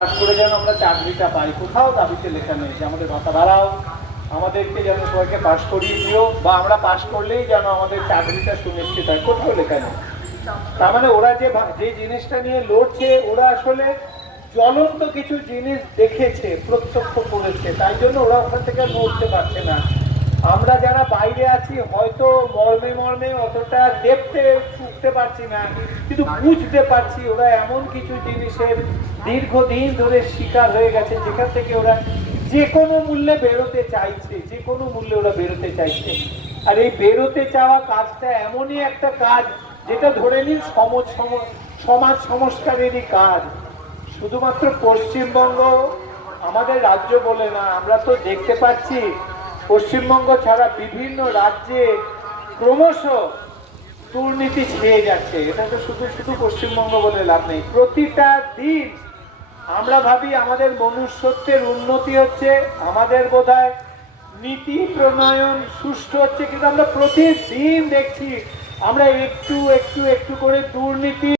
কাজ করে যেন আমরা চাকরিটা পাই, কোথাও দাবিতে লেখা নেই যে আমাদের ভাতা বাড়াও, আমাদেরকে যেন সবাইকে পাশ করিয়ে দিও, বা আমরা পাশ করলেই যেন আমাদের চাকরিটা সুনিশ্চিত হয়, কোথাও লেখা নেই। তার মানে ওরা যে জিনিসটা নিয়ে লড়ছে, ওরা আসলে জ্বলন্ত কিছু জিনিস দেখেছে, প্রত্যক্ষ করেছে, তাই জন্য ওরা ওখান থেকে লড়তে পারছে না। আমরা যারা বাইরে আছি হয়তো মর্মে মর্মে অতটা দেখতে ছুটতে পারছি না, কিন্তু বুঝতে পারছি ওরা এমন কিছু জিনিসের দীর্ঘদিন ধরে শিকার হয়ে গেছে, যেখান থেকে ওরা যে কোনো মূল্যে বেরোতে চাইছে, যে কোনো মূল্যে ওরা বেরোতে চাইছে। আর এই বেরোতে চাওয়া কাজটা এমনই একটা কাজ যেটা ধরে নিন সমাজ সংস্কারেরই কাজ। শুধুমাত্র পশ্চিমবঙ্গ আমাদের রাজ্য বলে না, আমরা তো দেখতে পাচ্ছি পশ্চিমবঙ্গ ছাড়া বিভিন্ন রাজ্যে ক্রমশ দুর্নীতি ছেয়ে যাচ্ছে। এটা তো শুধু শুধু পশ্চিমবঙ্গ বলে লাভ নেই। প্রতিটা দিন আমরা ভাবি আমাদের মনুষ্যত্বের উন্নতি হচ্ছে, আমাদের বোধহয় নীতি প্রণয়ন সুষ্ঠু হচ্ছে, কিন্তু আমরা প্রতিদিন দেখছি আমরা একটু একটু একটু করে দুর্নীতি